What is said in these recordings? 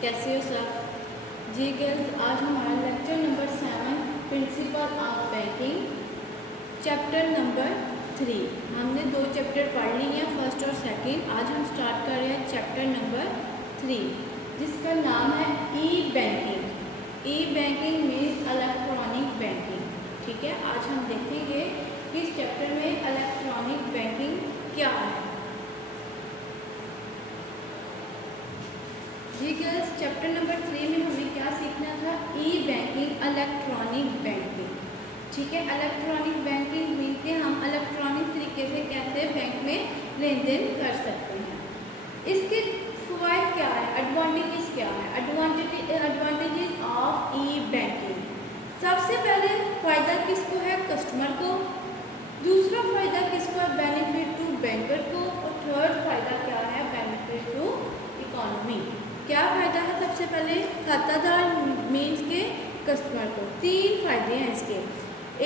कैसे हो सब? जी गर्ल्स, आज हमारा lecture number 7 principle of banking chapter number 3। हमने 2 चैप्टर पढ़ लिए हैं, फर्स्ट और सेकंड। आज हम स्टार्ट कर रहे हैं चैप्टर नंबर 3 जिसका नाम है ई banking. E banking means electronic banking. ठीक है, आज हम देखेंगे कि इस चैप्टर में इलेक्ट्रॉनिक बैंकिंग क्या है। जी गर्ल्स, चैप्टर नंबर 3 में हमें क्या सीखना था? ई बैंकिंग, इलेक्ट्रॉनिक बैंकिंग। ठीक है, इलेक्ट्रॉनिक बैंकिंग मीन के हम इलेक्ट्रॉनिक तरीके से कैसे बैंक में लेन देन कर सकते हैं। इसके फायदे क्या है, एडवांटेजेस क्या है? Advantages of e banking. सबसे पहले फायदा किसको है? कस्टमर को। दूसरा फायदा किसको है? बेनिफिट टू बैंकर को। और थर्ड फायदा क्या है? Benefit to economy. क्या फ़ायदा है? सबसे पहले खातादार मीन्स के कस्टमर को। 3 फायदे हैं इसके।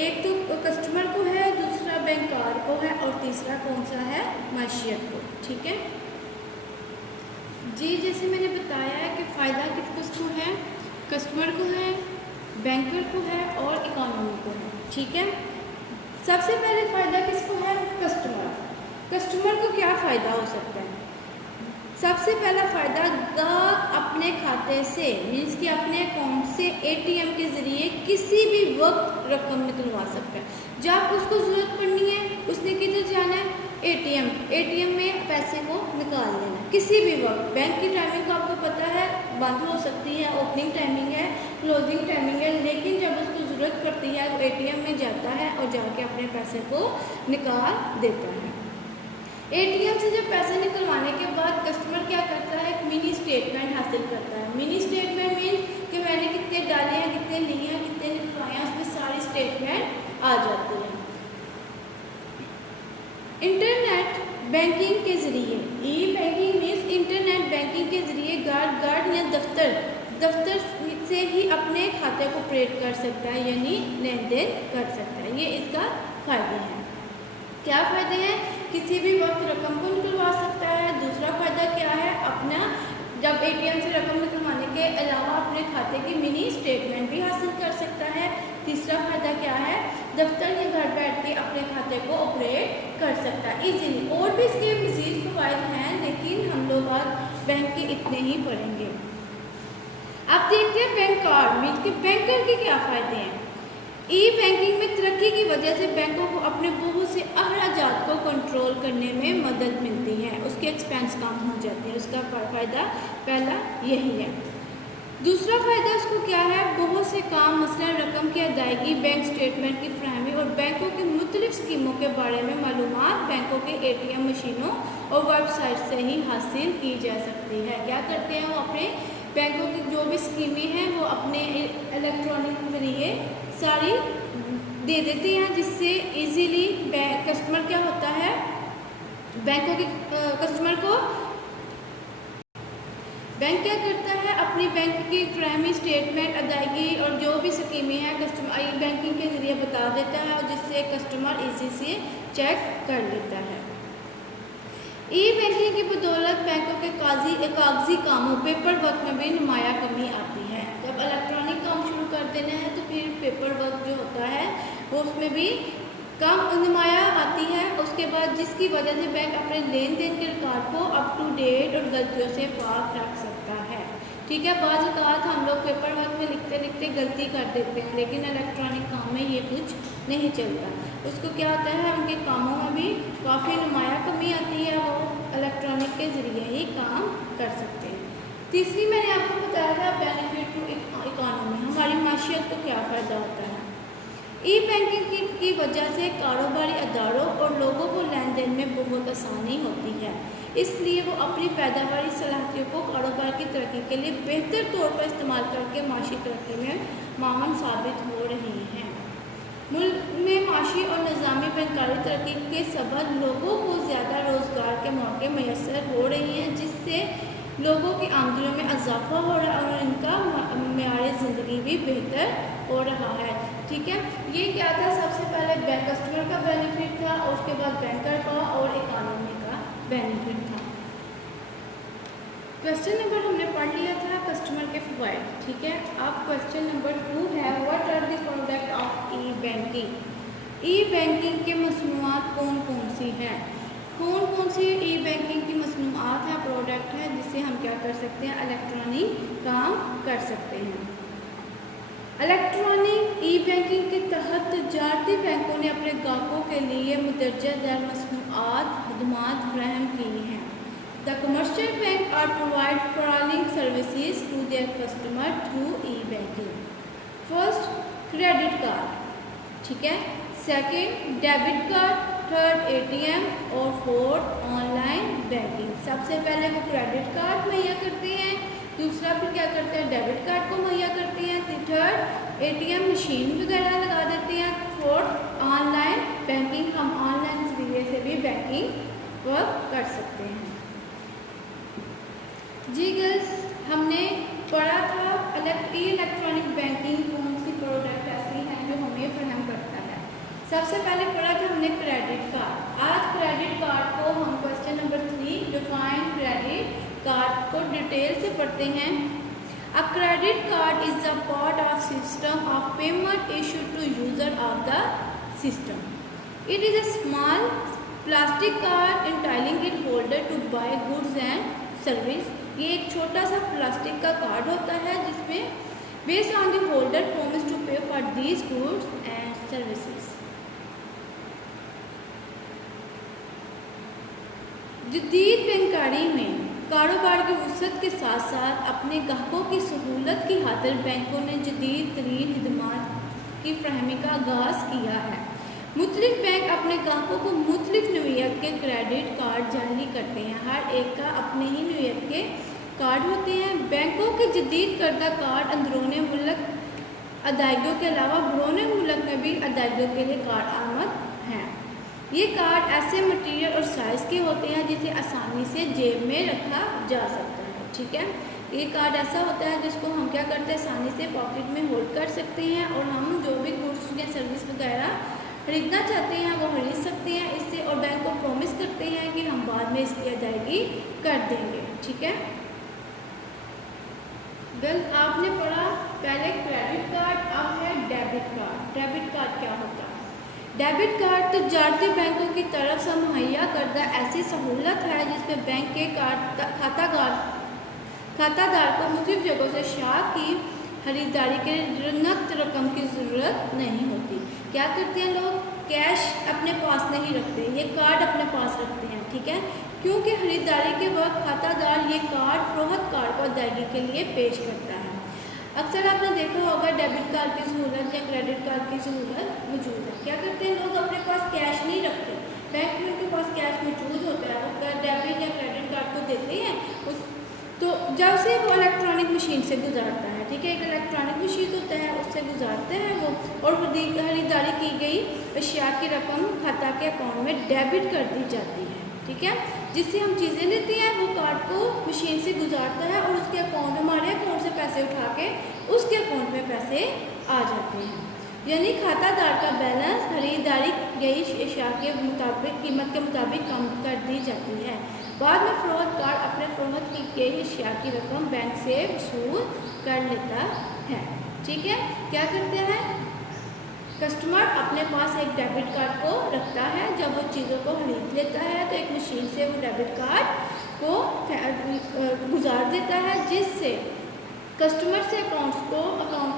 एक तो कस्टमर को है, दूसरा बैंकर को है और तीसरा कौन सा है? माशियत को। ठीक है जी, जैसे मैंने बताया है कि फ़ायदा किसको है? कस्टमर को है, बैंकर को है और इकोनॉमी को है। ठीक है, सबसे पहले फ़ायदा किसको है? कस्टमर। कस्टमर को क्या फ़ायदा हो सकता है? सबसे पहला फ़ायदा, ग्राहक अपने खाते से मीन्स कि अपने अकाउंट से एटीएम के ज़रिए किसी भी वक्त रकम निकलवा सकता है। जब उसको ज़रूरत पड़नी है उसने किधर जाना है? एटीएम में पैसे को निकाल लेना है किसी भी वक्त। बैंक की टाइमिंग का आपको पता है, बंद हो सकती है, ओपनिंग टाइमिंग है, क्लोजिंग टाइमिंग है, लेकिन जब उसको ज़रूरत पड़ती है वो एटीएम में जाता है और जाके अपने पैसे को निकाल देता है। एटीएम से जब पैसे निकलवाने के बाद कस्टमर क्या करता है? एक मिनी स्टेटमेंट हासिल करता है। मिनी स्टेटमेंट मीन्स कि मैंने कितने डाले हैं, कितने लिए हैं, कितने निकलवाए हैं, उसमें सारी स्टेटमेंट आ जाती है। इंटरनेट बैंकिंग के ज़रिए, ई बैंकिंग मीन्स इंटरनेट बैंकिंग के ज़रिए गार्ड या दफ्तर से ही अपने खाते को ऑपरेट कर सकता है, यानी लेन देन कर सकता है। ये इसका फ़ायदे हैं। क्या फ़ायदे हैं? किसी भी वक्त रकम को निकलवा सकता है। दूसरा फ़ायदा क्या है? अपना जब एटीएम से रकम निकलवाने के अलावा अपने खाते की मिनी स्टेटमेंट भी हासिल कर सकता है। तीसरा फ़ायदा क्या है? दफ्तर या घर बैठ के अपने खाते को ऑपरेट कर सकता है इजीली। और भी इसके मज़ीद फ़वाइद हैं, लेकिन हम लोग आज बैंक के इतने ही पढ़ेंगे। अब देखते हैं बैंक कार्ड मीन्स के बैंकर के क्या फ़ायदे हैं। ई बैंकिंग में तरक्की की वजह से बैंकों को अपने बहुत से अखराजात को कंट्रोल करने में मदद मिलती है, उसके एक्सपेंस कम हो जाते हैं। उसका फ़ायदा पहला यही है। दूसरा फ़ायदा उसको क्या है? बहुत से काम मसलन रकम की अदायगी, बैंक स्टेटमेंट की फ्राहमी और बैंकों की मुख्तलिफ स्कीमों के बारे में मालूमात बैंकों के एटीएम मशीनों और वेबसाइट से ही हासिल की जा सकती है। क्या करते हैं वो? अपने बैंकों की जो भी स्कीमें हैं वो अपने इलेक्ट्रॉनिक ज़रिए सारी दे देते हैं, जिससे इजीली कस्टमर क्या होता है? बैंकों के कस्टमर को बैंक क्या करता है? अपनी बैंक की फ्राहमी, स्टेटमेंट, अदायगी और जो भी स्कीमें हैं कस्टमर ई बैंकिंग के ज़रिए बता देता है और जिससे कस्टमर इजी से चेक कर लेता है। ई बैंकिंग की बदौलत बैंकों के कागजी कामों, पेपर वर्क में भी नुमाया कमी आती है। जब इलेक्ट्रॉनिक काम शुरू कर देना है तो फिर पेपर वर्क जो होता है वो उसमें भी कम नुमाया आती है। उसके बाद जिसकी वजह से बैंक अपने लेन देन के रिकॉर्ड को अप टू डेट और गलतियों से पाक रख सकता है। ठीक है, बाज़ औक़ात हम लोग पेपर वर्क में लिखते लिखते गलती कर देते हैं, लेकिन इलेक्ट्रॉनिक काम में ये कुछ नहीं चलता। उसको क्या होता है? उनके कामों में भी काफ़ी नुमाया कमी आती है, वो इलेक्ट्रॉनिक के ज़रिए ही काम कर सकते हैं। तीसरी मैंने आपको बताया था बेनिफिट टू इकोनॉमी, हमारी माशियत को क्या फ़ायदा होता है। ई बैंकिंग की वजह से कारोबारी अदारों और लोगों को लेन देन में बहुत आसानी होती है, इसलिए वो अपनी पैदावारी सलाहियतों को कारोबार की तरक्की के लिए बेहतर तौर पर इस्तेमाल करके माशी तरक्की में मावन साबित हो रही हैं। मुल्क में माशी और निज़ामी बैंकारी तरक्की के सबब लोगों को ज़्यादा रोज़गार के मौके मैसर हो रही हैं, जिससे लोगों की आमदनी में इजाफा हो रहा है और इनका मेयार ज़िंदगी भी बेहतर हो रहा है। ठीक है, ये क्या था? सबसे पहले कस्टमर का बेनिफिट था और उसके बाद बैंकर का और इकोनॉमी का बेनिफिट था। क्वेश्चन नंबर हमने पढ़ लिया था कस्टमर के फ़वाइद, ठीक है। अब क्वेश्चन नंबर 2 है, what are the product of e banking. E banking के मसनूआत कौन कौन सी हैं, कौन कौन सी ई बैंकिंग की मसनूआत हैं, प्रोडक्ट है जिससे हम क्या कर सकते हैं, इलेक्ट्रॉनिक काम कर सकते हैं। इलेक्ट्रॉनिक ई बैंकिंग के तहत तजारती बैंकों ने अपने ग्राहकों के लिए मुदर्जा ज़ैल मसनूआत खदमात फराहम की हैं। The commercial bank are provide following services to their customer through e banking. First, credit card, ठीक है। Second, debit card. Third, ATM। और फोर्थ, ऑनलाइन बैंकिंग। सबसे पहले वो क्रेडिट कार्ड मुहैया करते हैं, दूसरा फिर क्या करते हैं, डेबिट कार्ड को मुहैया करते हैं, थर्ड ATM मशीन वगैरह लगा देते हैं, फोर्थ ऑनलाइन बैंकिंग, हम ऑनलाइन जरिए से भी बैंकिंग वर्क कर सकते हैं। जी गर्ल्स, हमने पढ़ा था इलेक्ट्रॉनिक बैंकिंग कौन सी प्रोडक्ट ऐसी हैं जो हमें फराहम करता है। सबसे पहले पढ़ा था हमने क्रेडिट कार्ड। आज क्रेडिट कार्ड को हम question number 3 define credit card को डिटेल से पढ़ते हैं। A credit card is a part of system of payment issued to user of the system. It is a small plastic card entailing it holder to buy goods and service. ये एक छोटा सा plastic का card होता है जिसमें based on the holder promise to pay for these goods and services. जदीद बैंकारी में कारोबार की वसअत के साथ साथ अपने ग्राहकों की सहूलत की खातिर बैंकों ने जदीद तरीन खदमात की फरहमी का आगाज़ किया है। मुख्तलिफ बैंक अपने ग्राहकों को मुख्तलिफ नौइयत के क्रेडिट कार्ड जारी करते हैं। हर एक का अपने ही नौइयत के कार्ड होते हैं। बैंकों के जदीद करदा कार्ड अंदरूनी मुल्क अदायगियों के अलावा बरूनी मुल्क में भी अदायगियों के लिए कार्ड आमद हैं। ये कार्ड ऐसे मटीरियल और साइज़ के होते हैं जिसे आसानी से जेब में रखा जा सकता है, ठीक है। ये कार्ड ऐसा होता है जिसको हम क्या करते हैं, आसानी से पॉकेट में होल्ड कर सकते हैं और हम जो भी गुड्स या सर्विस वगैरह खरीदना चाहते हैं वो खरीद सकते हैं इससे, और बैंक को प्रॉमिस करते हैं कि हम बाद में इसकी अदायगी कर देंगे, ठीक है। गर्ल्स, आपने पढ़ा पहले क्रेडिट कार्ड, अब है डेबिट कार्ड। डेबिट कार्ड क्या होता है? डेबिट कार्ड तजारती बैंकों की तरफ से मुहैया करदा ऐसी सहूलत है जिसमें बैंक के खातादार को मुख्तलिफ जगहों से शाख की खरीदारी के नकद रकम की ज़रूरत नहीं होती। क्या करते हैं लोग, कैश अपने पास नहीं रखते, ये कार्ड अपने पास रखते हैं, ठीक है। क्योंकि खरीदारी के वक्त खातादार ये कार्ड फ़रोख्त कार्ड को अदायगी के लिए पेश करता है। अक्सर आपने देखा होगा डेबिट कार्ड की सहूलत या क्रेडिट कार्ड की सहूलत मौजूद है। क्या करते हैं लोग, अपने पास कैश नहीं रखते, बैंक में उनके पास कैश मौजूद होता है, वो डेबिट या क्रेडिट कार्ड को देते हैं तो जब से वो इलेक्ट्रॉनिक मशीन से गुजारता है, ठीक है, एक इलेक्ट्रॉनिक मशीन होता है उससे गुजारते हैं वो, और खरीदारी की गई अशिया की रकम खाता के अकाउंट में डेबिट कर दी जाती है, ठीक है। जिससे हम चीज़ें लेते हैं वो कार्ड को मशीन से गुजारता है और उसके अकाउंट, हमारे अकाउंट से पैसे उठा के उसके अकाउंट में पैसे आ जाते हैं। यानी खातादार का बैलेंस खरीदारी गई अशिया के मुताबिक कीमत के मुताबिक कम कर दी जाती है। बाद में फ़रोख्त कार्ड अपने फ़रोख्त की गई अशिया की रकम बैंक से वसूल कर लेता है, ठीक है। क्या करते हैं, कस्टमर अपने पास एक डेबिट कार्ड को रखता है, जब वो चीज़ों को खरीद लेता है तो एक मशीन से वो डेबिट कार्ड को गुजार देता है, जिससे कस्टमर से अकाउंट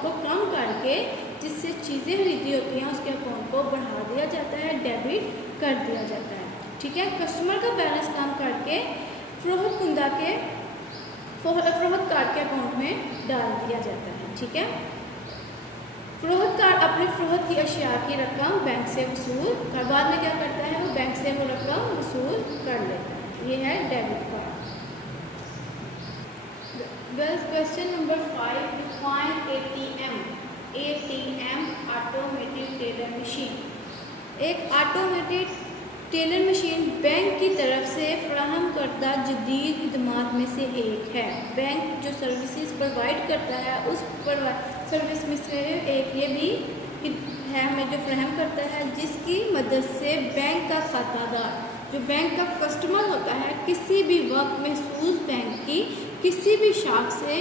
को कम करके जिससे चीज़ें खरीदी होती हैं उसके अकाउंट को बढ़ा दिया जाता है, डेबिट कर दिया जाता है, ठीक है। कस्टमर का बैलेंस कम करके फ़रोख्त कार्ड के अकाउंट में डाल दिया जाता है, ठीक है। फ़रोख्त कार्ड अपनी फ़रोख्त की अशिया की रकम बैंक से वसूल कर, बाद में क्या करता है वो बैंक से वो रकम वसूल कर लेता है। ये है debit card. Girls, question number 5, define ATM। ATM automated teller machine. एक ऑटोमेटेड टेलर मशीन बैंक की तरफ से फराहम करदा जदीद खदमात में से एक है। बैंक जो सर्विसेज प्रोवाइड करता है उस सर्विस में से एक ये भी है हमें जो फराहम करता है, जिसकी मदद से बैंक का खातादार जो बैंक का कस्टमर होता है किसी भी वक्त महसूस बैंक की किसी भी शाख से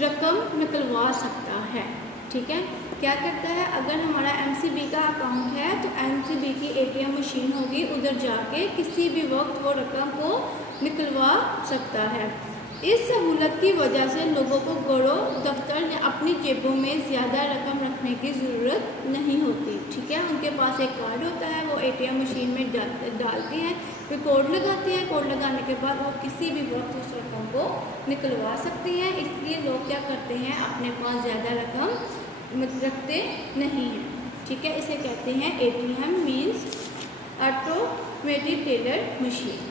रकम निकलवा सकता है। ठीक है, क्या करता है, अगर हमारा MCB का अकाउंट है तो MCB की ATM मशीन होगी, उधर जाके किसी भी वक्त वो रकम को निकलवा सकता है। इस सहूलत की वजह से लोगों को घरों, दफ्तर या अपनी जेबों में ज़्यादा रकम रखने की ज़रूरत नहीं होती। ठीक है, उनके पास एक कार्ड होता है, वो ATM मशीन में डालते हैं, फिर कोड लगाते हैं, कोड लगाने के बाद वो किसी भी वक्त उस रकम को निकलवा सकते हैं। इसलिए लोग क्या करते हैं, अपने पास ज़्यादा रकम रखते नहीं हैं। ठीक है, इसे कहते हैं ATM means automated teller machine.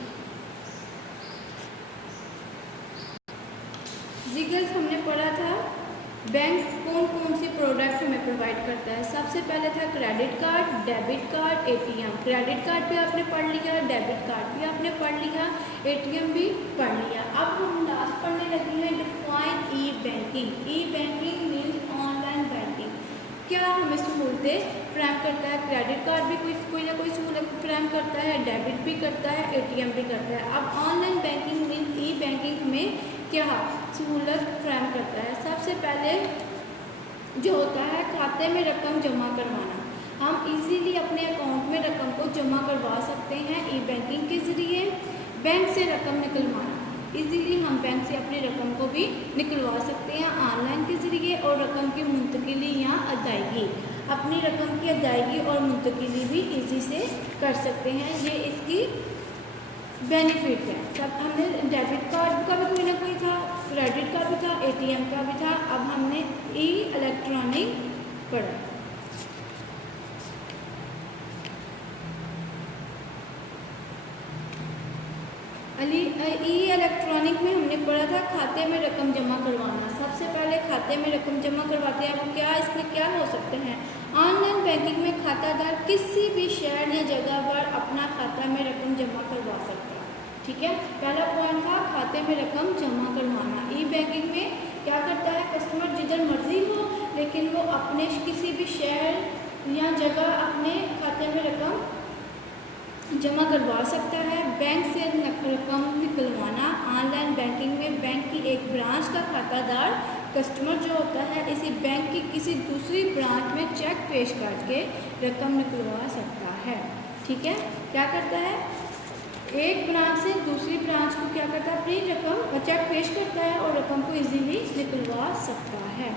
जिगल्स हमने पढ़ा था, बैंक कौन कौन सी प्रोडक्ट हमें प्रोवाइड करता है। सबसे पहले था credit card, debit card, ATM। Credit card भी आपने पढ़ लिया, डेबिट कार्ड भी आपने पढ़ लिया, ATM भी पढ़ लिया। अब हम लास्ट पढ़ने लगे हैं डिफाइन ई banking. E banking means online banking. क्या हमें सहूलतें फ्राहम करता है, क्रेडिट कार्ड भी कोई ना कोई सहूलत फ्राहम करता है, डेबिट भी करता है, ATM भी करता है। अब ऑनलाइन बैंकिंग मीन्स ई बैंकिंग हमें क्या सहूलत फ्राहम करता है। सबसे पहले जो होता है, खाते में रकम जमा करवाना। हम इजीली अपने अकाउंट में रकम को जमा करवा सकते हैं ई बैंकिंग के ज़रिए। बैंक से रकम निकलवाना, इजीली हम बैंक से अपनी रकम को भी निकलवा सकते हैं ऑनलाइन के ज़रिए। और रकम की मुंतकिली या अदायगी, अपनी रकम की अदायगी और मुंतकिली भी इजी से कर सकते हैं। ये इसकी बेनिफिट है। सब हमने डेबिट कार्ड का भी कोई ना कोई था, क्रेडिट का भी था, ATM का भी था। अब हमने ई इलेक्ट्रॉनिक पढ़ा। ई इलेक्ट्रॉनिक में हमने पढ़ा था खाते में रकम जमा करवाना। सबसे पहले खाते में रकम जमा करवाते हैं। अब क्या इसमें क्या हो सकते हैं, ऑनलाइन बैंकिंग में खातादार किसी भी शहर या जगह पर अपना खाता में रकम जमा करवा सकता है। ठीक है, पहला पॉइंट था खाते में रकम जमा करवाना। ई बैंकिंग में क्या करता है, कस्टमर जिधर मर्जी हो लेकिन वो अपने किसी भी शहर या जगह अपने खाते में रकम जमा करवा सकता है। बैंक से रकम निकलवाना, ऑनलाइन बैंकिंग में बैंक की एक ब्रांच का खातादार कस्टमर जो होता है इसी बैंक की किसी दूसरी ब्रांच में चेक पेश करके रकम निकलवा सकता है। ठीक है, क्या करता है, एक ब्रांच से दूसरी ब्रांच को क्या करता है, अपनी रकम चेक पेश करता है और रकम को इजीली निकलवा सकता है।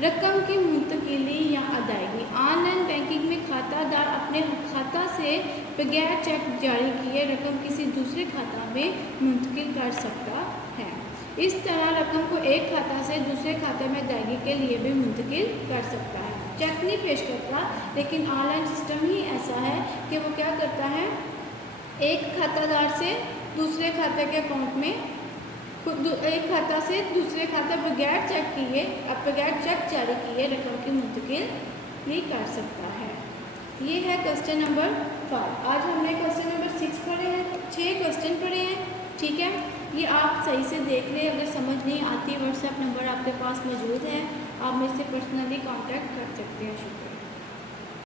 रकम की मुंतकिली या अदायगी, ऑनलाइन बैंकिंग में खातादार अपने खाता से बगैर चेक जारी किए रकम किसी दूसरे खाता में मुंतकिल कर सकता है। इस तरह रकम को एक खाता से दूसरे खाते में अदायगी के लिए भी मुंतकिल कर सकता है। चेक नहीं पेश करता, लेकिन ऑनलाइन सिस्टम ही ऐसा है कि वो क्या करता है, एक खातादार से दूसरे खाते के अकाउंट में, एक खाता से दूसरे खाता बगैर चेक किए, अब बगैर चेक जारी किए रकम की मुंतकिल भी कर सकता है। ये है क्वेश्चन नंबर 5। आज हमने क्वेश्चन नंबर 6 पढ़े हैं, 6 क्वेश्चन पढ़े हैं। ठीक है, ये आप सही से देख लें। अगर समझ नहीं आती, व्हाट्सएप नंबर आपके पास मौजूद है, आप मुझसे पर्सनली कांटेक्ट कर सकते हैं। शुक्रिया।